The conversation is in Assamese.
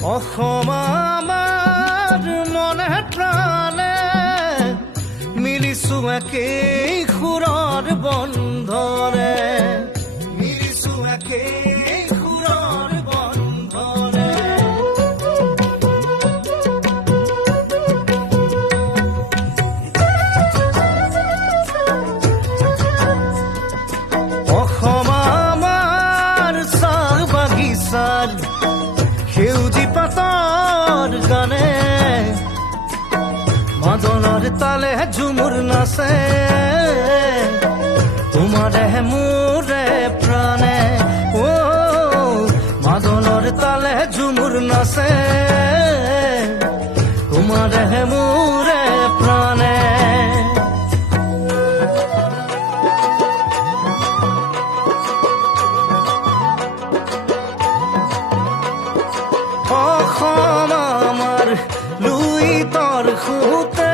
অসম আমাৰ মনে প্ৰাণে মিলিছো একেই সুৰৰ বন্ধৰে, মিলিছো একেই সুৰৰ বন্ধৰে। অসম আমাৰ চাহ বাগিচাৰ সেউজী পাতৰ গানে, মাদনৰ তালে ঝুমুৰ নাচে, তোমাৰে মোৰে প্ৰাণে। অ মাদনৰ তালে ঝুমুৰ নাচে, তোমাৰে মোৰে প্ৰাণে। অসম আমাৰ লুইতৰ সুতে